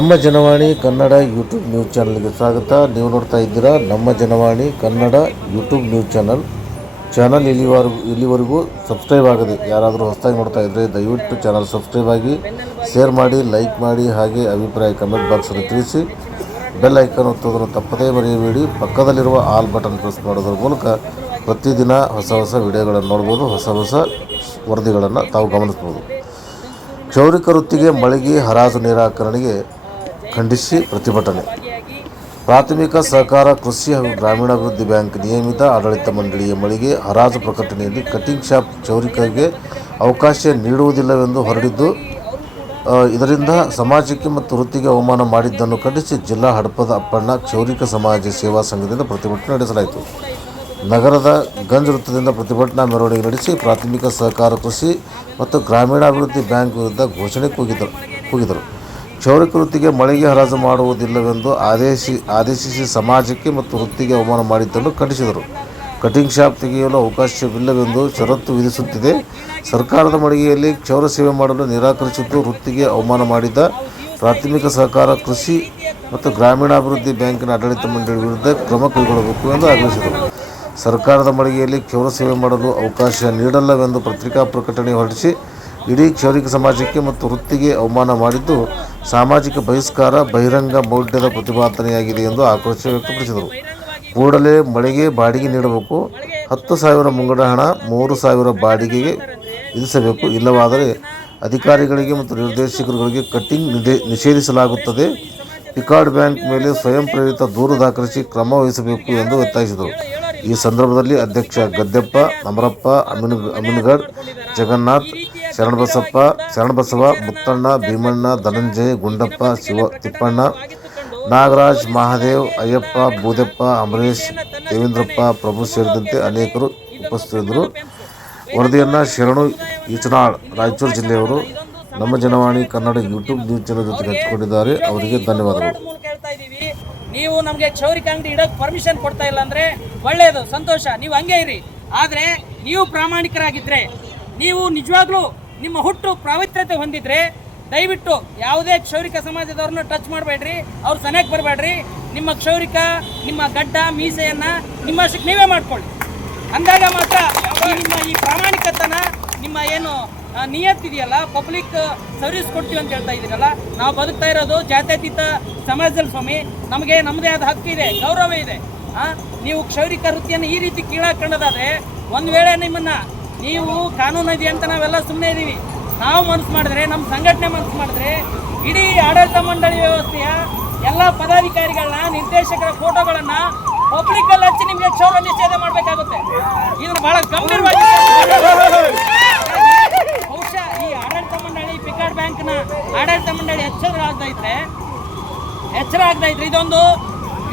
ನಮ್ಮ Janavani Kannada YouTube news ಚಾನಲ್ಗೆ ಸ್ವಾಗತ. ನೀವು ನೋಡ್ತಾ ಇದ್ದೀರಾ ನಮ್ಮ Janavani Kannada YouTube news channel. ಇಲ್ಲಿವರೆಗೂ ಸಬ್ಸ್ಕ್ರೈಬ್ ಆಗದೆ ಯಾರಾದರೂ ಹೊಸದಾಗಿ ನೋಡ್ತಾ ಇದ್ದರೆ ದಯವಿಟ್ಟು ಚಾನಲ್ ಸಬ್ಸ್ಕ್ರೈಬ್ ಆಗಿ, ಶೇರ್ ಮಾಡಿ, ಲೈಕ್ ಮಾಡಿ, ಹಾಗೆ ಅಭಿಪ್ರಾಯ ಕಮೆಂಟ್ ಬಾಕ್ಸಲ್ಲಿ ತಿಳಿಸಿ. ಬೆಲ್ ಐಕಾನ್ ಒತ್ತೋದನ್ನು ತಪ್ಪದೇ ಮರೆಯಬೇಡಿ. ಪಕ್ಕದಲ್ಲಿರುವ ಆಲ್ ಬಟನ್ ಪ್ರೆಸ್ ಮಾಡೋದ್ರ ಮೂಲಕ ಪ್ರತಿದಿನ ಹೊಸ ವಿಡಿಯೋಗಳನ್ನು ನೋಡ್ಬೋದು, ಹೊಸ ವರದಿಗಳನ್ನು ತಾವು ಗಮನಿಸ್ಬೋದು. ಕ್ಷೌರಿಕ ವೃತ್ತಿಗೆ ಮಳಿಗೆ ಹರಾಜು ನಿರಾಕರಣೆಗೆ ಖಂಡಿಸಿ ಪ್ರತಿಭಟನೆ. ಪ್ರಾಥಮಿಕ ಸಹಕಾರ ಕೃಷಿ ಹಾಗೂ ಗ್ರಾಮೀಣಾಭಿವೃದ್ಧಿ ಬ್ಯಾಂಕ್ ನಿಯಮಿತ ಆಡಳಿತ ಮಂಡಳಿಯ ಮಳಿಗೆ ಹರಾಜು ಪ್ರಕಟಣೆಯಲ್ಲಿ ಕಟಿಂಗ್ ಶಾಪ್ ಕ್ಷೌರಿಕರಿಗೆ ಅವಕಾಶ ನೀಡುವುದಿಲ್ಲವೆಂದು ಹೊರಡಿದ್ದು, ಇದರಿಂದ ಸಮಾಜಕ್ಕೆ ಮತ್ತು ವೃತ್ತಿಗೆ ಅವಮಾನ ಮಾಡಿದ್ದನ್ನು ಖಂಡಿಸಿ ಜಿಲ್ಲಾ ಹಡಪದ ಅಪ್ಪಣ್ಣ ಕ್ಷೌರಿಕ ಸಮಾಜ ಸೇವಾ ಸಂಘದಿಂದ ಪ್ರತಿಭಟನೆ ನಡೆಸಲಾಯಿತು. ನಗರದ ಗಂಜ್ ವೃತ್ತದಿಂದ ಪ್ರತಿಭಟನಾ ಮೆರವಣಿಗೆ ನಡೆಸಿ ಪ್ರಾಥಮಿಕ ಸಹಕಾರ ಕೃಷಿ ಮತ್ತು ಗ್ರಾಮೀಣಾಭಿವೃದ್ಧಿ ಬ್ಯಾಂಕ್ ವಿರುದ್ಧ ಘೋಷಣೆ ಕೂಗಿದರು. ಕ್ಷೌರಿಕ ವೃತ್ತಿಗೆ ಮಳಿಗೆ ಹರಾಜು ಮಾಡುವುದಿಲ್ಲವೆಂದು ಆದೇಶಿಸಿ ಸಮಾಜಕ್ಕೆ ಮತ್ತು ವೃತ್ತಿಗೆ ಅವಮಾನ ಮಾಡಿದ್ದನ್ನು ಖಂಡಿಸಿದರು. ಕಟಿಂಗ್ ಶಾಪ್ ತೆಗೆಯಲು ಅವಕಾಶವಿಲ್ಲವೆಂದು ಷರತ್ತು ವಿಧಿಸುತ್ತಿದೆ. ಸರ್ಕಾರದ ಮಳಿಗೆಯಲ್ಲಿ ಕ್ಷೌರ ಸೇವೆ ಮಾಡಲು ನಿರಾಕರಿಸಿದ್ದು ವೃತ್ತಿಗೆ ಅವಮಾನ ಮಾಡಿದ ಪ್ರಾಥಮಿಕ ಸಹಕಾರ ಕೃಷಿ ಮತ್ತು ಗ್ರಾಮೀಣಾಭಿವೃದ್ಧಿ ಬ್ಯಾಂಕಿನ ಆಡಳಿತ ಮಂಡಳಿ ವಿರುದ್ಧ ಕ್ರಮ ಕೈಗೊಳ್ಳಬೇಕು ಎಂದು ಆಗ್ರಹಿಸಿದರು. ಸರ್ಕಾರದ ಮಳಿಗೆಯಲ್ಲಿ ಕ್ಷೌರ ಸೇವೆ ಮಾಡಲು ಅವಕಾಶ ನೀಡಲ್ಲವೆಂದು ಪತ್ರಿಕಾ ಪ್ರಕಟಣೆ ಹೊರಡಿಸಿ ಇಡೀ ಕ್ಷೌರಿಕ ಸಮಾಜಕ್ಕೆ ಮತ್ತು ವೃತ್ತಿಗೆ ಅವಮಾನ ಮಾಡಿದ್ದು ಸಾಮಾಜಿಕ ಬಹಿಷ್ಕಾರ, ಬಹಿರಂಗ ಮೌಢ್ಯದ ಪ್ರತಿಪಾದನೆಯಾಗಿದೆ ಎಂದು ಆಕ್ರೋಶ ವ್ಯಕ್ತಪಡಿಸಿದರು. ಕೂಡಲೇ ಮಳಿಗೆ ಬಾಡಿಗೆ ನೀಡಬೇಕು, 10,000 ಮುಂಗಡ ಹಣ, 3,000 ಬಾಡಿಗೆಗೆ ವಿಧಿಸಬೇಕು. ಇಲ್ಲವಾದರೆ ಅಧಿಕಾರಿಗಳಿಗೆ ಮತ್ತು ನಿರ್ದೇಶಕರುಗಳಿಗೆ ಕಟಿಂಗ್ ನಿಷೇಧಿಸಲಾಗುತ್ತದೆ. ಪಿಕಾರ್ಡ್ ಬ್ಯಾಂಕ್ ಮೇಲೆ ಸ್ವಯಂ ಪ್ರೇರಿತ ದೂರು ದಾಖಲಿಸಿ ಕ್ರಮ ವಹಿಸಬೇಕು ಎಂದು ಒತ್ತಾಯಿಸಿದರು. ಈ ಸಂದರ್ಭದಲ್ಲಿ ಅಧ್ಯಕ್ಷ ಗದ್ದೆಪ್ಪ, ಅಮರಪ್ಪ, ಅಮೀನ್ಗಡ್, ಜಗನ್ನಾಥ್, ಶರಣಬಸವ, ಮುತ್ತಣ್ಣ, ಭೀಮಣ್ಣ, ಧನಂಜಯ, ಗುಂಡಪ್ಪ, ತಿಪ್ಪಣ್ಣ, ನಾಗರಾಜ್, ಮಹಾದೇವ್, ಅಯ್ಯಪ್ಪ, ಬೂದೆಪ್ಪ, ಅಮರೇಶ್, ದೇವೇಂದ್ರಪ್ಪ, ಪ್ರಭು ಸೇರಿದಂತೆ ಅನೇಕರು ಉಪಸ್ಥಿತರಿದ್ದರು. ವರದಿಯನ್ನು ಶರಣು ಈಚನಾಳ್, ರಾಯಚೂರು ಜಿಲ್ಲೆಯವರು ನಮ್ಮ Janavani Kannada YouTube news channel ಜೊತೆಗೆ ಹಂಚಿಕೊಂಡಿದ್ದಾರೆ. ಅವರಿಗೆ ಧನ್ಯವಾದಗಳು. ನೀವು ನಮಗೆ ಕ್ಷೌರಿಕ ಅಂಗಡಿ ಇಡೋಕೆ ಪರ್ಮಿಷನ್ ಕೊಡ್ತಾ ಇಲ್ಲ ಅಂದರೆ ಒಳ್ಳೆಯದು, ಸಂತೋಷ, ನೀವು ಹಂಗೆ ಇರಿ. ಆದರೆ ನೀವು ಪ್ರಾಮಾಣಿಕರಾಗಿದ್ದರೆ, ನೀವು ನಿಜವಾಗ್ಲೂ ನಿಮ್ಮ ಹುಟ್ಟು ಪಾವಿತ್ರ್ಯತೆ ಹೊಂದಿದ್ರೆ ದಯವಿಟ್ಟು ಯಾವುದೇ ಕ್ಷೌರಿಕ ಸಮಾಜದವ್ರನ್ನ ಟಚ್ ಮಾಡಬೇಡ್ರಿ, ಅವ್ರು ಸನಿಯಕ್ಕೆ ಬರಬೇಡ್ರಿ. ನಿಮ್ಮ ಕ್ಷೌರಿಕ, ನಿಮ್ಮ ಗಡ್ಡ ಮೀಸೆಯನ್ನು ನಿಮ್ಮಷ್ಟಕ್ಕೆ ನೀವೇ ಮಾಡ್ಕೊಳ್ಳಿ. ಅಂದಾಗ ಮಾತ್ರ ನಿಮ್ಮ ಈ ಪ್ರಾಮಾಣಿಕತನ, ನಿಮ್ಮ ಏನು ನಿಯತ್ತಿದೆಯಲ್ಲ, ಪಬ್ಲಿಕ್ ಸರ್ವಿಸ್ ಕೊಡ್ತೀವಿ ಅಂತ ಹೇಳ್ತಾ ಇದ್ದೀರಲ್ಲ, ನಾವು ಬದುಕ್ತಾ ಇರೋದು ಜಾತ್ಯತೀತ ಸಮಾಜದಲ್ಲಿ ಸ್ವಾಮಿ. ನಮಗೆ ನಮ್ಮದೇ ಆದ ಹಕ್ಕಿದೆ, ಗೌರವ ಇದೆ. ನೀವು ಕ್ಷೌರಿಕ ವೃತ್ತಿಯನ್ನು ಈ ರೀತಿ ಕೀಳಾಕೊಂಡದಾದರೆ, ಒಂದು ವೇಳೆ ನಿಮ್ಮನ್ನು ನೀವು ಕಾನೂನು ಇದೆ ಅಂತ ನಾವೆಲ್ಲ ಸುಮ್ಮನೆ ಇದ್ದೀವಿ, ನಾವು ಮನಸ್ಸು ಮಾಡಿದ್ರೆ, ನಮ್ಮ ಸಂಘಟನೆ ಮನಸ್ಸು ಮಾಡಿದ್ರೆ, ಇಡೀ ಆಡಳಿತ ಮಂಡಳಿ ವ್ಯವಸ್ಥೆಯ ಎಲ್ಲ ಪದಾಧಿಕಾರಿಗಳನ್ನ, ನಿರ್ದೇಶಕರ ಫೋಟೋಗಳನ್ನು ಪಬ್ಲಿಕ್ಕಲ್ಲಿ ಹಚ್ಚಿ ನಿಮಗೆ ಕ್ಷೌರ ನಿಷೇಧ ಮಾಡಬೇಕಾಗುತ್ತೆ. ಇದನ್ನು ಬಹಳ ಗಂಭೀರವಾಗಿ ಬಹುಶಃ ಈ ಆಡಳಿತ ಮಂಡಳಿ, ಪಿಕಾರ್ಡ್ ಬ್ಯಾಂಕ್ನ ಆಡಳಿತ ಮಂಡಳಿ ಎಚ್ಚರ ಆಗತಾ ಇದ್ರೆ ಇದೊಂದು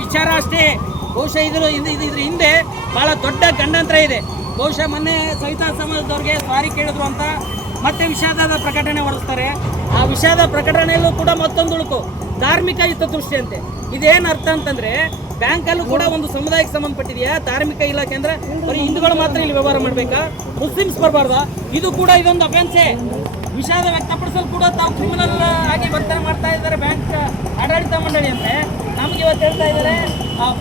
ವಿಚಾರ ಅಷ್ಟೇ. ಬಹುಶಃ ಇದ್ರ ಹಿಂದೆ ಬಹಳ ದೊಡ್ಡ ಗಂಡಾಂತರ ಇದೆ. ಬಹುಶಃ ಮೊನ್ನೆ ಸವಿತಾ ಸಮಾಜದವ್ರಿಗೆ ಸಾರಿ ಕೇಳಿದ್ರು ಅಂತ ಮತ್ತೆ ವಿಷಾದದ ಪ್ರಕಟಣೆ ಹೊರಡಿಸ್ತಾರೆ. ಆ ವಿಷಾದ ಪ್ರಕಟಣೆಯಲ್ಲೂ ಕೂಡ ಮತ್ತೊಂದು ಉಳುಕು ಧಾರ್ಮಿಕ ಹಿತದೃಷ್ಟಿಯಂತೆ. ಇದೇನು ಅರ್ಥ ಅಂತಂದ್ರೆ, ಬ್ಯಾಂಕಲ್ಲೂ ಕೂಡ ಒಂದು ಸಮುದಾಯಕ್ಕೆ ಸಂಬಂಧಪಟ್ಟಿದೆಯಾ? ಧಾರ್ಮಿಕ ಇಲಾಖೆ ಅಂದ್ರೆ ಬರೀ ಹಿಂದೂಗಳು ಮಾತ್ರ ಇಲ್ಲಿ ವ್ಯವಹಾರ ಮಾಡಬೇಕಾ? ಮುಸ್ಲಿಮ್ಸ್ ಬರಬಾರ್ದಾ? ಇದು ಕೂಡ ಇದೊಂದು ಅಫೆನ್ಸೆ. ವಿಷಾದ ವ್ಯಕ್ತಪಡಿಸಲು ಕೂಡ ತಾವು ಕ್ರಿಮಿನಲ್ ಆಗಿ ವರ್ತನೆ ಮಾಡ್ತಾ ಇದ್ದಾರೆ ಬ್ಯಾಂಕ್ ಆಡಳಿತ ಮಂಡಳಿ ಅಂತೆ. ನಮ್ಗೆ ಇವತ್ತು ಹೇಳ್ತಾ ಇದ್ದಾರೆ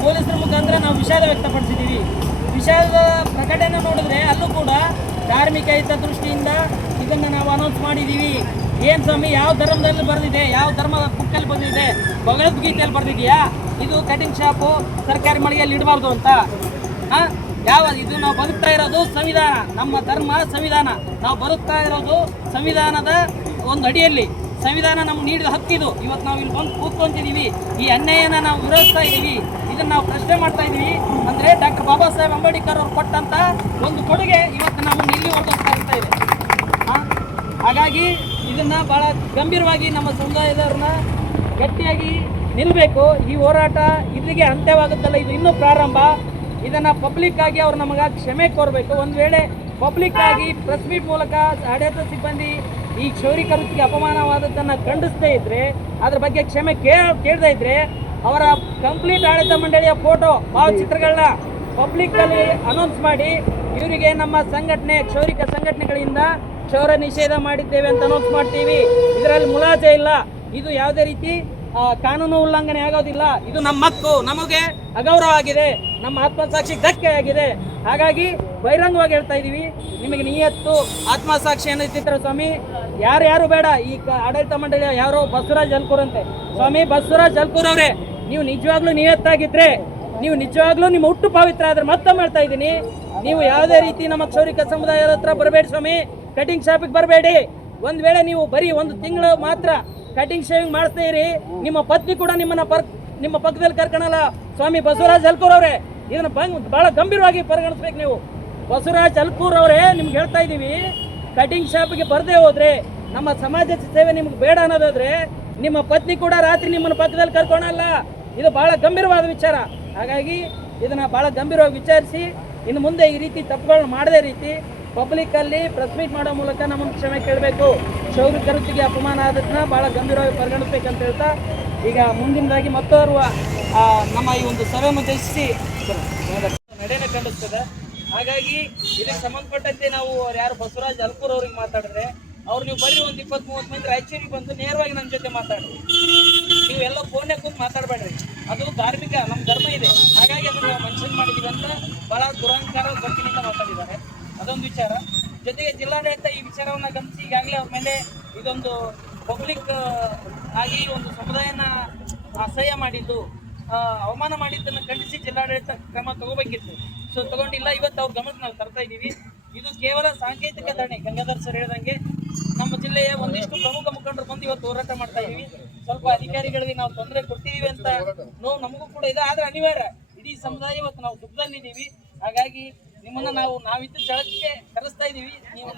ಪೊಲೀಸರ ಮುಖಾಂತರ ನಾವು ವಿಷಾದ ವ್ಯಕ್ತಪಡಿಸಿದ್ದೀವಿ. ವಿಷಾದದ ಪ್ರಕಟಣೆ ನೋಡಿದ್ರೆ ಅಲ್ಲೂ ಕೂಡ ಧಾರ್ಮಿಕ ಹಿತದೃಷ್ಟಿಯಿಂದ ಇದನ್ನು ನಾವು ಅನೌನ್ಸ್ ಮಾಡಿದ್ದೀವಿ. ಏನು ಸ್ವಾಮಿ, ಯಾವ ಧರ್ಮದಲ್ಲಿ ಬರೆದಿದೆ? ಯಾವ ಧರ್ಮದ ಬುಕ್ಕಲ್ಲಿ ಬಂದಿದೆ? ಭಗವದ್ಗೀತೆಯಲ್ಲಿ ಬರೆದಿದೆಯಾ ಇದು ಕಟಿಂಗ್ ಶಾಪು ಸರ್ಕಾರಿ ಮಳಿಗೆಯಲ್ಲಿ ಇಡಬಾರ್ದು ಅಂತ? ಇದು ನಾವು ಬದುಕ್ತಾ ಇರೋದು ಸಂವಿಧಾನ, ನಮ್ಮ ಧರ್ಮ ಸಂವಿಧಾನ. ನಾವು ಬದುಕ್ತಾ ಇರೋದು ಸಂವಿಧಾನದ ಒಂದು ಅಡಿಯಲ್ಲಿ. ಸಂವಿಧಾನ ನಮ್ಗೆ ನೀಡಿದ ಹಕ್ಕಿದು. ಇವತ್ತು ನಾವು ಇಲ್ಲಿ ಬಂದು ಕೂತ್ಕೊಂತಿದ್ದೀವಿ, ಈ ಅನ್ಯಾಯನ ನಾವು ವಿರೋಧಿಸ್ತಾ ಇದ್ದೀವಿ, ಇದನ್ನು ನಾವು ಪ್ರಶ್ನೆ ಮಾಡ್ತಾ ಇದ್ದೀವಿ. ಅಂದರೆ ಡಾಕ್ಟರ್ ಬಾಬಾ ಸಾಹೇಬ್ ಅಂಬೇಡ್ಕರ್ ಅವರು ಕೊಟ್ಟಂಥ ಒಂದು ಕೊಡುಗೆ ಇವತ್ತು ನಾವು ಇಲ್ಲಿವರೆಗೂ ಸಾಗ್ತಾ ಇದೆ. ಹಾಗಾಗಿ ಇದನ್ನು ಭಾಳ ಗಂಭೀರವಾಗಿ ನಮ್ಮ ಸಮುದಾಯದವ್ರನ್ನ ಗಟ್ಟಿಯಾಗಿ ನಿಲ್ಲಬೇಕು. ಈ ಹೋರಾಟ ಇಲ್ಲಿಗೆ ಅಂತ್ಯವಾಗುತ್ತಲ್ಲ, ಇದು ಇನ್ನೂ ಪ್ರಾರಂಭ. ಇದನ್ನು ಪಬ್ಲಿಕ್ ಆಗಿ ಅವ್ರು ನಮಗೆ ಕ್ಷಮೆ ಕೋರಬೇಕು. ಒಂದು ವೇಳೆ ಪಬ್ಲಿಕ್ ಆಗಿ ಪ್ರೆಸ್ ಮೀಟ್ ಮೂಲಕ ಆಡಳಿತ ಸಿಬ್ಬಂದಿ ಈ ಕ್ಷೌರಿಕ ವೃತ್ತಿಗೆ ಅಪಮಾನವಾದದ್ದನ್ನು ಖಂಡಿಸದೇ ಇದ್ದರೆ, ಅದ್ರ ಬಗ್ಗೆ ಕ್ಷಮೆ ಕೇಳದೇ ಇದ್ದರೆ, ಅವರ ಕಂಪ್ಲೀಟ್ ಆಡಳಿತ ಮಂಡಳಿಯ ಫೋಟೋ ಭಾವಚಿತ್ರಗಳನ್ನ ಪಬ್ಲಿಕ್ಕಲ್ಲಿ ಅನೌನ್ಸ್ ಮಾಡಿ ಇವರಿಗೆ ನಮ್ಮ ಸಂಘಟನೆ, ಕ್ಷೌರಿಕ ಸಂಘಟನೆಗಳಿಂದ ಕ್ಷೌರ ನಿಷೇಧ ಮಾಡಿದ್ದೇವೆ ಅಂತ ಅನೌನ್ಸ್ ಮಾಡ್ತೀವಿ. ಇದರಲ್ಲಿ ಮುಲಾಜೆ ಇಲ್ಲ. ಇದು ಯಾವುದೇ ರೀತಿ ಕಾನೂನು ಉಲ್ಲಂಘನೆ ಆಗೋದಿಲ್ಲ. ಇದು ನಮ್ಮ ಹಕ್ಕು, ನಮಗೆ ಅಗೌರವ ಆಗಿದೆ, ನಮ್ಮ ಆತ್ಮಸಾಕ್ಷಿಗೆ ಧಕ್ಕೆ ಆಗಿದೆ. ಹಾಗಾಗಿ ಬಹಿರಂಗವಾಗಿ ಹೇಳ್ತಾ ಇದ್ದೀವಿ, ನಿಮಗೆ ನಿಯತ್ತು ಆತ್ಮಸಾಕ್ಷಿ ಅನ್ನಿಸ್ತಿದ್ರೆ ಸ್ವಾಮಿ ಯಾರ್ಯಾರು ಬೇಡ. ಈ ಆಡಳಿತ ಮಂಡಳಿಯ ಯಾರೋ ಬಸವರಾಜ್ ಜಲ್ಕೂರ್ ಅಂತೆ, ಸ್ವಾಮಿ ಬಸವರಾಜ್ ಜಲ್ಕೂರ್ ಅವರೇ, ನೀವು ನಿಜವಾಗ್ಲೂ ನಿಯತ್ತಾಗಿದ್ರೆ, ನೀವು ನಿಜವಾಗ್ಲೂ ನಿಮ್ಮ ಹುಟ್ಟು ಪವಿತ್ರ ಆದ್ರೆ ಮತ್ತೊಮ್ಮೆ ಹೇಳ್ತಾ ಇದ್ದೀನಿ, ನೀವು ಯಾವುದೇ ರೀತಿ ನಮ್ಮ ಕ್ಷೌರಿಕ ಸಮುದಾಯದ ಹತ್ರ ಬರಬೇಡಿ ಸ್ವಾಮಿ, ಕಟಿಂಗ್ ಶಾಪಿಗೆ ಬರಬೇಡಿ. ಒಂದು ವೇಳೆ ನೀವು ಬರೀ 1 ತಿಂಗಳು ಮಾತ್ರ ಕಟಿಂಗ್ ಶೇವಿಂಗ್ ಮಾಡಿಸ್ತಾ ಇರಿ, ನಿಮ್ಮ ಪತ್ನಿ ಕೂಡ ನಿಮ್ಮ ಪಕ್ಕದಲ್ಲಿ ಕರ್ಕೊಳಲ್ಲ. ಸ್ವಾಮಿ ಬಸವರಾಜ್ ಜಲ್ಕೂರ್ ಅವರೇ, ಇದನ್ನು ಬಹಳ ಗಂಭೀರವಾಗಿ ಪರಿಗಣಿಸ್ಬೇಕು ನೀವು. ಬಸವರಾಜ್ ಜಲ್ಕೂರ್ ಅವರೇ, ನಿಮ್ಗೆ ಹೇಳ್ತಾ ಇದ್ದೀವಿ, ಕಟಿಂಗ್ ಶಾಪಿಗೆ ಬರದೇ ಹೋದ್ರೆ, ನಮ್ಮ ಸಮಾಜ ಸೇವೆ ನಿಮ್ಗೆ ಬೇಡ ಅನ್ನೋದಾದ್ರೆ, ನಿಮ್ಮ ಪತ್ನಿ ಕೂಡ ರಾತ್ರಿ ನಿಮ್ಮನ್ನು ಪಕ್ಕದಲ್ಲಿ ಕರ್ಕೊಳಲ್ಲ. ಇದು ಬಹಳ ಗಂಭೀರವಾದ ವಿಚಾರ. ಹಾಗಾಗಿ ಇದನ್ನ ಬಹಳ ಗಂಭೀರವಾಗಿ ವಿಚಾರಿಸಿ, ಇನ್ನು ಮುಂದೆ ಈ ರೀತಿ ತಪ್ಪುಗಳನ್ನ ಮಾಡದೇ ರೀತಿ ಪಬ್ಲಿಕ್ಕಲ್ಲಿ ಪ್ರೆಸ್ ಮೀಟ್ ಮಾಡೋ ಮೂಲಕ ನಮ್ಮನ್ನು ಕ್ಷಮೆ ಕೇಳಬೇಕು. ಕ್ಷೌರಿಕ ವೃತ್ತಿಗೆ ಅಪಮಾನ ಆದದನ್ನ ಬಹಳ ಗಂಭೀರವಾಗಿ ಪರಿಗಣಿಸ್ಬೇಕಂತ ಹೇಳ್ತಾ, ಈಗ ಮುಂದಿನದಾಗಿ ಮತ್ತೋರ್ವ ನಮ್ಮ ಈ ಒಂದು ಸಭೆಯನ್ನು ಉದ್ದೇಶಿಸಿ ನಡೆಯೇ ಖಂಡಿಸ್ತದೆ. ಹಾಗಾಗಿ ಇದಕ್ಕೆ ಸಂಬಂಧಪಟ್ಟಂತೆ ನಾವು ಯಾರು ಬಸವರಾಜ್ ಜಲ್ಕೂರ್ ಅವ್ರಿಗೆ ಮಾತಾಡಿದ್ರೆ, ಅವ್ರು ನೀವು ಬರೀ ಒಂದು 20-30 ಮಂದಿ ರಾಯಚೂರಿಗೆ ಬಂದು ನೇರವಾಗಿ ನನ್ನ ಜೊತೆ ಮಾತಾಡ್ರಿ. ನೀವು ಎಲ್ಲ ಫೋನ್ಯಾಗ ಕೂತು ಮಾತಾಡಬೇಡ್ರಿ, ಅದು ಧಾರ್ಮಿಕ, ನಮ್ಮ ಧರ್ಮ ಇದೆ. ಹಾಗಾಗಿ ಅದನ್ನು ನಾವು ಮೆನ್ಷನ್ ಮಾಡಿದ್ದೀವಿ ಅಂತ ಬಹಳ ದುರಹಂಕಾರ ಗೊತ್ತಿನಿಂದ ಮಾತಾಡಿದ್ದಾರೆ. ಅದೊಂದು ವಿಚಾರ. ಜೊತೆಗೆ ಜಿಲ್ಲಾಡಳಿತ ಈ ವಿಚಾರವನ್ನು ಗಮನಿಸಿ ಈಗಾಗಲೇ ಅವ್ರ ಮೇಲೆ ಇದೊಂದು ಪಬ್ಲಿಕ್ ಆಗಿ ಒಂದು ಸಮುದಾಯನ ಅಸಹ್ಯ ಮಾಡಿದ್ದು, ಅವಮಾನ ಮಾಡಿದ್ದನ್ನು ಖಂಡಿಸಿ ಜಿಲ್ಲಾಡಳಿತ ಕ್ರಮ ತಗೋಬೇಕಿತ್ತು. ಸೊ ತಗೊಂಡಿಲ್ಲ. ಇವತ್ತು ಅವ್ರ ಗಮನಕ್ಕೆ ನಾವು ತರ್ತಾ ಇದ್ದೀವಿ. ಇದು ಕೇವಲ ಸಾಂಕೇತಿಕ ಧರಣಿ. ಗಂಗಾಧರ್ ಸರ್ ಹೇಳಿದಂಗೆ ನಮ್ಮ ಜಿಲ್ಲೆಯ ಒಂದಿಷ್ಟು ಪ್ರಮುಖ ಮುಖಂಡರು ಬಂದು ಇವತ್ತು ಹೋರಾಟ ಮಾಡ್ತಾ ಇದ್ದೀವಿ. ಸ್ವಲ್ಪ ಅಧಿಕಾರಿಗಳಿಗೆ ನಾವು ತೊಂದರೆ ಕೊಡ್ತಿದೀವಿ ಅಂತ ನೋವು ನಮಗೂ ಕೂಡ ಇದೆ, ಆದ್ರೆ ಅನಿವಾರ್ಯ. ಇಡೀ ಸಮುದಾಯ ಇವತ್ತು ನಾವು ದುಃಖದಲ್ಲಿದ್ದೀವಿ. ಹಾಗಾಗಿ ನಿಮ್ಮನ್ನ ನಾವಿದ್ದು ಜಳಕ್ಕೆ ಕರೆಸ್ತಾ ಇದೀವಿ. ನೀವು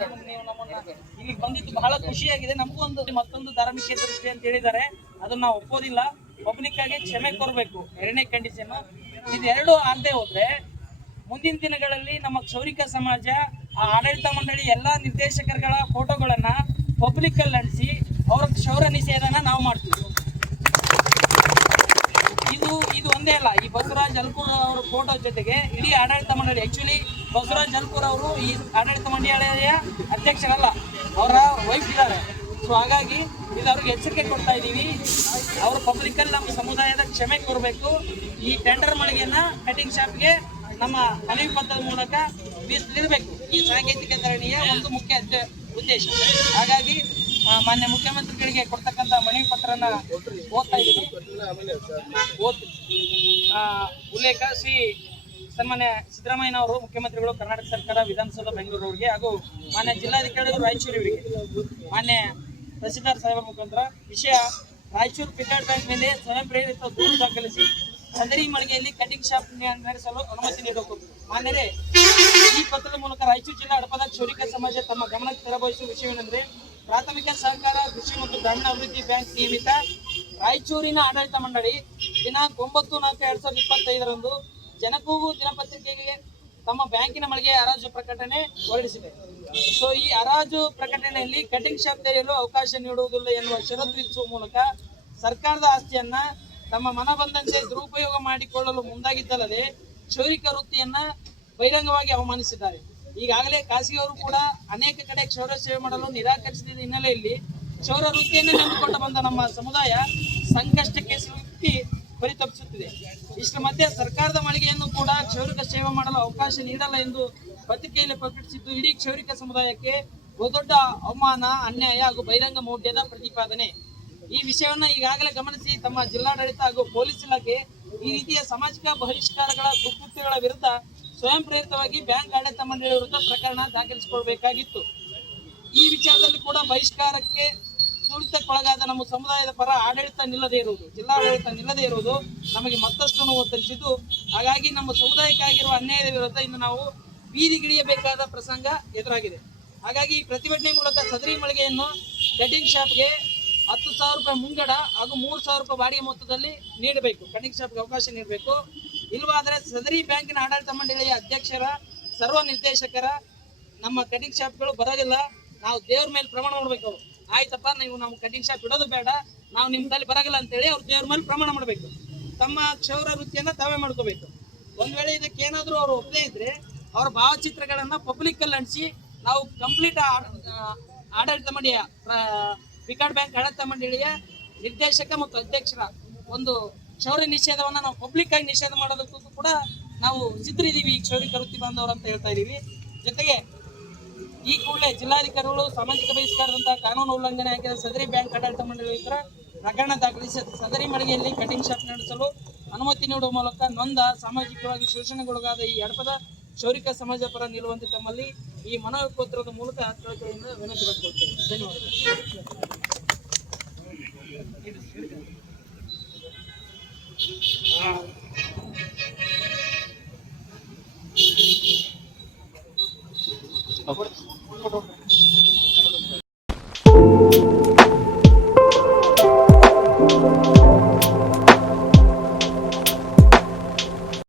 ನಮ್ಮನ್ನ ಇಲ್ಲಿಗೆ ಬಂದಿದ್ದು ಬಹಳ ಖುಷಿಯಾಗಿದೆ. ನಮಗೂ ಮತ್ತೊಂದು ಧಾರ್ಮಿಕ ದೃಷ್ಟಿ ಅಂತ ಹೇಳಿದ್ದಾರೆ, ಅದನ್ನ ನಾವು ಒಪ್ಪೋದಿಲ್ಲ. ಪಬ್ಲಿಕ್ ಆಗಿ ಕ್ಷಮೆ ಕೋರ್ಬೇಕು, 2ನೇ ಕಂಡೀಷನ್. ಇದೆರಡು ಆಗದೆ ಹೋದ್ರೆ ಮುಂದಿನ ದಿನಗಳಲ್ಲಿ ನಮ್ಮ ಕ್ಷೌರಿಕ ಸಮಾಜ, ಆ ಆಡಳಿತ ಮಂಡಳಿ ಎಲ್ಲಾ ನಿರ್ದೇಶಕರುಗಳ ಫೋಟೋಗಳನ್ನ ಪಬ್ಲಿಕ್ ಅಲ್ಲಿ ಅಂಟಿಸಿ ಅವರ ಕ್ಷೌರ ನಿಷೇಧನ ನಾವು ಮಾಡ್ತೀವಿ. ಇದು ಒಂದೇ ಅಲ್ಲ, ಈ ಬಸವರಾಜ್ ಜಲ್ಕೂರ್ ಅವರ ಫೋಟೋ ಜೊತೆಗೆ ಇಡೀ ಆಡಳಿತ ಮಂಡಳಿ, ಆಕ್ಚುಲಿ ಬಸವರಾಜ್ ಜಲ್ಕೂರ್ ಅವರು ಈ ಆಡಳಿತ ಮಂಡಳಿಯ ಅಧ್ಯಕ್ಷರಲ್ಲ, ಅವರ ವೈಫ್ ಇದ್ದಾರೆ. ಸೊ ಹಾಗಾಗಿ ಇದು ಅವ್ರಿಗೆ ಎಚ್ಚರಿಕೆ ಕೊಡ್ತಾ ಇದ್ದೀವಿ. ಅವರು ಪಬ್ಲಿಕ್ ಅಲ್ಲಿ ನಮ್ಮ ಸಮುದಾಯದ ಕ್ಷಮೆ ಕೋರಬೇಕು. ಈ ಟೆಂಡರ್ ಮಳಿಗೆಯನ್ನ ಕಟಿಂಗ್ ಶಾಪ್ಗೆ ನಮ್ಮ ಮನವಿ ಪತ್ರದ ಮೂಲಕ ಮೀಸಲಿಡಬೇಕು. ಈ ಸಾಂಕೇತಿಕ ಧರಣಿಯ ಒಂದು ಮುಖ್ಯ ಉದ್ದೇಶ. ಹಾಗಾಗಿ ಮಾನ್ಯ ಮುಖ್ಯಮಂತ್ರಿಗಳಿಗೆ ಕೊಡ್ತಕ್ಕಂಥ ಮನವಿ ಪತ್ರನ ಓದ್ತಾ ಇದ್ದೀನಿ. ಉಲ್ಲೇಖ ಶ್ರೀ ಸನ್ಮಾನ್ಯ ಸಿದ್ದರಾಮಯ್ಯನವರು, ಮುಖ್ಯಮಂತ್ರಿಗಳು, ಕರ್ನಾಟಕ ಸರ್ಕಾರ, ವಿಧಾನಸೌಧ ಬೆಂಗಳೂರು ಅವರಿಗೆ ಹಾಗೂ ಮಾನ್ಯ ಜಿಲ್ಲಾಧಿಕಾರಿಗಳು ರಾಯಚೂರಿಗೆ, ಮಾನ್ಯ ತಹಸೀಲ್ದಾರ್ ಸಾಹೇಬರ ಮುಖಾಂತರ ವಿಷಯ ರಾಯಚೂರು ಪಿಕಾರ್ಡ್ ಬ್ಯಾಂಕ್ ಮೇಲೆ ಸ್ವಯಂ ಪ್ರೇರಿತ ದೂರು ದಾಖಲಿಸಿ ಸದರಿ ಮಳಿಗೆಯಲ್ಲಿ ಕಟಿಂಗ್ ಶಾಪ್ ನಡೆಸಲು ಅನುಮತಿ ನೀಡಬೇಕು. ಮಾನ್ಯರೇ, ಈ ಪತ್ರದ ಮೂಲಕ ರಾಯಚೂರು ಜಿಲ್ಲಾ ಹಡಪದ ಕ್ಷೌರಿಕ ಸಮಾಜ ತಮ್ಮ ಗಮನಕ್ಕೆ ತರಬಯಸುವ ವಿಷಯವೇನೆಂದರೆ, ಪ್ರಾಥಮಿಕ ಸಹಕಾರ ಕೃಷಿ ಮತ್ತು ಗ್ರಾಮೀಣ ಅಭಿವೃದ್ಧಿ ಬ್ಯಾಂಕ್ ನಿಯಮಿತ ರಾಯಚೂರಿನ ಆಡಳಿತ ಮಂಡಳಿ ದಿನಾಂಕ 9/4/2025 ಜನಕೂಗು ದಿನಪತ್ರಿಕೆಗೆ ತಮ್ಮ ಬ್ಯಾಂಕಿನ ಮಳಿಗೆ ಹರಾಜು ಪ್ರಕಟಣೆ ಹೊರಡಿಸಿದೆ. ಸೊ ಈ ಹರಾಜು ಪ್ರಕಟಣೆಯಲ್ಲಿ ಕಟಿಂಗ್ ಶಾಪ್ ತೆರೆಯಲು ಅವಕಾಶ ನೀಡುವುದಿಲ್ಲ ಎನ್ನುವ ಷರತ್ತು ವಿಧಿಸುವ ಮೂಲಕ ಸರ್ಕಾರದ ಆಸ್ತಿಯನ್ನ ತಮ್ಮ ಮನ ಬಂದಂತೆ ದುರುಪಯೋಗ ಮಾಡಿಕೊಳ್ಳಲು ಮುಂದಾಗಿದ್ದಲ್ಲದೆ ಕ್ಷೌರಿಕ ವೃತ್ತಿಯನ್ನ ಬಹಿರಂಗವಾಗಿ ಅವಮಾನಿಸಿದ್ದಾರೆ. ಈಗಾಗಲೇ ಖಾಸಗಿಯವರು ಕೂಡ ಅನೇಕ ಕಡೆ ಕ್ಷೌರ ಸೇವೆ ಮಾಡಲು ನಿರಾಕರಿಸಿದ ಹಿನ್ನೆಲೆಯಲ್ಲಿ ಕ್ಷೌರ ವೃತ್ತಿಯನ್ನು ನಂಬಿಕೊಂಡು ಬಂದ ನಮ್ಮ ಸಮುದಾಯ ಸಂಕಷ್ಟಕ್ಕೆ ಸಿಲುಕಿ ಪರಿತಪಿಸುತ್ತಿದೆ. ಇಷ್ಟರ ಮಧ್ಯೆ ಸರ್ಕಾರದ ಮಳಿಗೆಯನ್ನು ಕೂಡ ಕ್ಷೌರಿಕ ಸೇವೆ ಮಾಡಲು ಅವಕಾಶ ನೀಡಲ್ಲ ಎಂದು ಪತ್ರಿಕೆಯಲ್ಲಿ ಪ್ರಕಟಿಸಿದ್ದು ಇಡೀ ಕ್ಷೌರಿಕ ಸಮುದಾಯಕ್ಕೆ ಬಹುದೊಡ್ಡ ಅವಮಾನ, ಅನ್ಯಾಯ ಹಾಗೂ ಬಹಿರಂಗ ಮೌಢ್ಯದ ಪ್ರತಿಪಾದನೆ. ಈ ವಿಷಯವನ್ನ ಈಗಾಗಲೇ ಗಮನಿಸಿ ತಮ್ಮ ಜಿಲ್ಲಾಡಳಿತ ಹಾಗೂ ಪೊಲೀಸ್ ಇಲಾಖೆ ಈ ರೀತಿಯ ಸಾಮಾಜಿಕ ಬಹಿಷ್ಕಾರಗಳ ದುಷ್ಕೃತ್ಯಗಳ ವಿರುದ್ಧ ಸ್ವಯಂ ಪ್ರೇರಿತವಾಗಿ ಬ್ಯಾಂಕ್ ಆಡಳಿತ ಮಂಡಳಿ ವಿರುದ್ಧ ಪ್ರಕರಣ ದಾಖಲಿಸಿಕೊಳ್ಬೇಕಾಗಿತ್ತು. ಈ ವಿಚಾರದಲ್ಲಿ ಕೂಡ ಬಹಿಷ್ಕಾರಕ್ಕೆ ತುಳಿತಕ್ಕೊಳಗಾದ ನಮ್ಮ ಸಮುದಾಯದ ಪರ ಆಡಳಿತ ನಿಲ್ಲದೇ ಇರುವುದು, ಜಿಲ್ಲಾಡಳಿತ ನಿಲ್ಲದೇ ಇರುವುದು ನಮಗೆ ಮತ್ತಷ್ಟು ನೋವು ತರಿಸಿದ್ದು. ಹಾಗಾಗಿ ನಮ್ಮ ಸಮುದಾಯಕ್ಕಾಗಿರುವ ಅನ್ಯಾಯದ ವಿರುದ್ಧ ಇಂದು ನಾವು ಬೀದಿಗಿಳಿಯಬೇಕಾದ ಪ್ರಸಂಗ ಎದುರಾಗಿದೆ. ಹಾಗಾಗಿ ಈ ಪ್ರತಿಭಟನೆ ಮೂಲಕ ಸದರಿ ಮಳಿಗೆಯನ್ನು ಕಟಿಂಗ್ ಶಾಪ್ಗೆ 10,000 ರೂಪಾಯಿ ಮುಂಗಡ ಹಾಗೂ 3,000 ರೂಪಾಯಿ ಬಾಡಿಗೆ ಮೊತ್ತದಲ್ಲಿ ನೀಡಬೇಕು, ಕಟಿಂಗ್ ಶಾಪ್ಗೆ ಅವಕಾಶ ನೀಡಬೇಕು. ಇಲ್ಲವಾದರೆ ಸದರಿ ಬ್ಯಾಂಕಿನ ಆಡಳಿತ ಮಂಡಳಿಯ ಅಧ್ಯಕ್ಷರ, ಸರ್ವ ನಿರ್ದೇಶಕರ ನಮ್ಮ ಕಟಿಂಗ್ ಶಾಪ್ಗಳು ಬರೋದಿಲ್ಲ, ನಾವು ದೇವ್ರ ಮೇಲೆ ಪ್ರಮಾಣ ಮಾಡಬೇಕು. ಅವರು ಆಯ್ತಪ್ಪ, ನೀವು ನಮ್ಮ ಕಟಿಂಗ್ ಶಾಪ್ ಇಡೋದು ಬೇಡ, ನಾವು ನಿಮ್ಮದಲ್ಲಿ ಬರೋದಿಲ್ಲ ಅಂತೇಳಿ ಅವ್ರು ದೇವ್ರ ಮೇಲೆ ಪ್ರಮಾಣ ಮಾಡಬೇಕು. ತಮ್ಮ ಕ್ಷೌರ ವೃತ್ತಿಯನ್ನು ತಾವೇ ಮಾಡ್ಕೋಬೇಕು. ಒಂದು ವೇಳೆ ಇದಕ್ಕೆ ಏನಾದರೂ ಅವರು ಒಪ್ಪದೇ ಇದ್ರೆ ಅವರ ಭಾವಚಿತ್ರಗಳನ್ನು ಪಬ್ಲಿಕ್ಕಲ್ಲಿ ಅಂಟಿಸಿ ನಾವು ಕಂಪ್ಲೀಟ್ ಆಡಳಿತ ಮಂಡಳಿಯ ಪಿಕಾರ್ಡ್ ಬ್ಯಾಂಕ್ ಆಡಳಿತ ಮಂಡಳಿಯ ನಿರ್ದೇಶಕ ಮತ್ತು ಅಧ್ಯಕ್ಷರ ಒಂದು ಕ್ಷೌರ ನಿಷೇಧವನ್ನ ನಾವು ಪಬ್ಲಿಕ್ ಆಗಿ ನಿಷೇಧ ಮಾಡೋದಕ್ಕೂ ಕೂಡ ನಾವು ಸಿದ್ಧರಿದ್ದೀವಿ ಈ ಕ್ಷೌರಿ ಕರುತ್ತಿ ಬಾಂಧವರು ಅಂತ ಹೇಳ್ತಾ ಇದೀವಿ. ಜೊತೆಗೆ ಈ ಕೂಡಲೇ ಜಿಲ್ಲಾಧಿಕಾರಿಗಳು ಸಾಮಾಜಿಕ ಬಹಿಷ್ಕಾರದಂತಹ ಕಾನೂನು ಉಲ್ಲಂಘನೆ ಆಗಿದ ಸದರಿ ಬ್ಯಾಂಕ್ ಆಡಳಿತ ಮಂಡಳಿ ಪ್ರಕರಣ ದಾಖಲಿಸಿ ಸದರಿ ಮಳಿಗೆಯಲ್ಲಿ ಕಟಿಂಗ್ ಶಾಪ್ ನಡೆಸಲು ಅನುಮತಿ ನೀಡುವ ಮೂಲಕ ನೊಂದ ಸಾಮಾಜಿಕವಾಗಿ ಶೋಷಣೆಗೊಳಗಾದ ಈ ಎಡಪದ ಕ್ಷೌರಿಕ ಸಮಾಜ ಪರ ನಿಲ್ಲುವಂತೆ ತಮ್ಮಲ್ಲಿ ಈ ಮನವಿ ಪತ್ರದ ಮೂಲಕ ಕಳಕಳಿಯಿಂದ ವಿನಂತಿ ಮಾಡಿಕೊಳ್ತೇವೆ. ಧನ್ಯವಾದಗಳು.